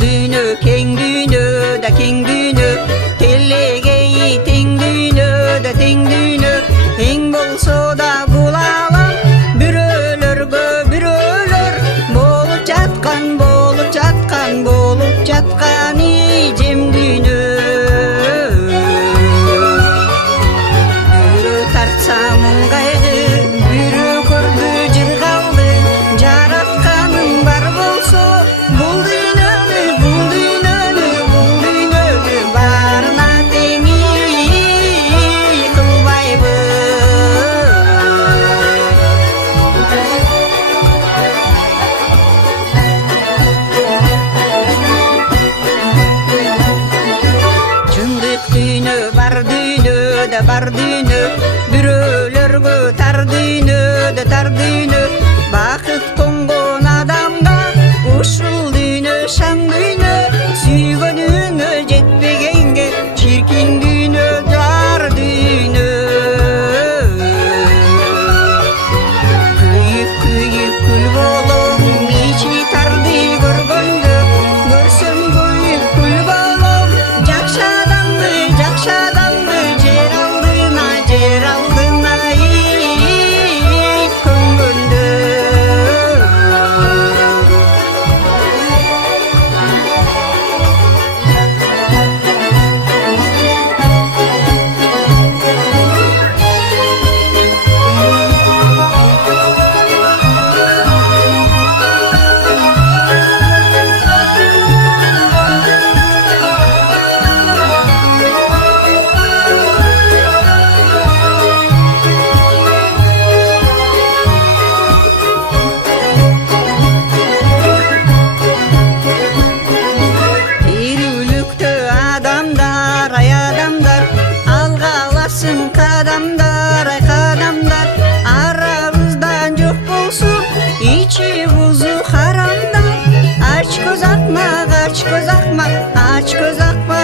дүйнө кең дүйнө да кең дүйнө, телегей тең дүйнө да тең дүйнө. Эң болсо да бул алам бирөөлөргө бирөөлөр, болуп жаткан болуп жаткан болуп жаткан ижем дүйнө. Бирөө тартса муңгайды, бирөө көрдү жыргалды, жаратканың бар болсо бул дүйнөнү баарына тең кылбайбы. Чындык дүйнө бар дүйнө, бирөөлөргө тар дүйнө да тар дүйнө. Бакыт коңгон адамга ушул дүйнө шаң дүйнө, сүйгөнүңө жетпегенге чиркин дүйнө жар дүйнө. Күйүп күйүп күл болом, ичи тарды көргөндө, көрсөм күйүп күл болом, жакшы адамды жер алдына көмгөндө. Тирүүлүктө адамдар, ай адамдар, алга аласың кадамдар, ай кадамдар. Арабыздан жок болсун ичи бузу харамдар. Ач көз акма, ач көз акма, ач көз акма,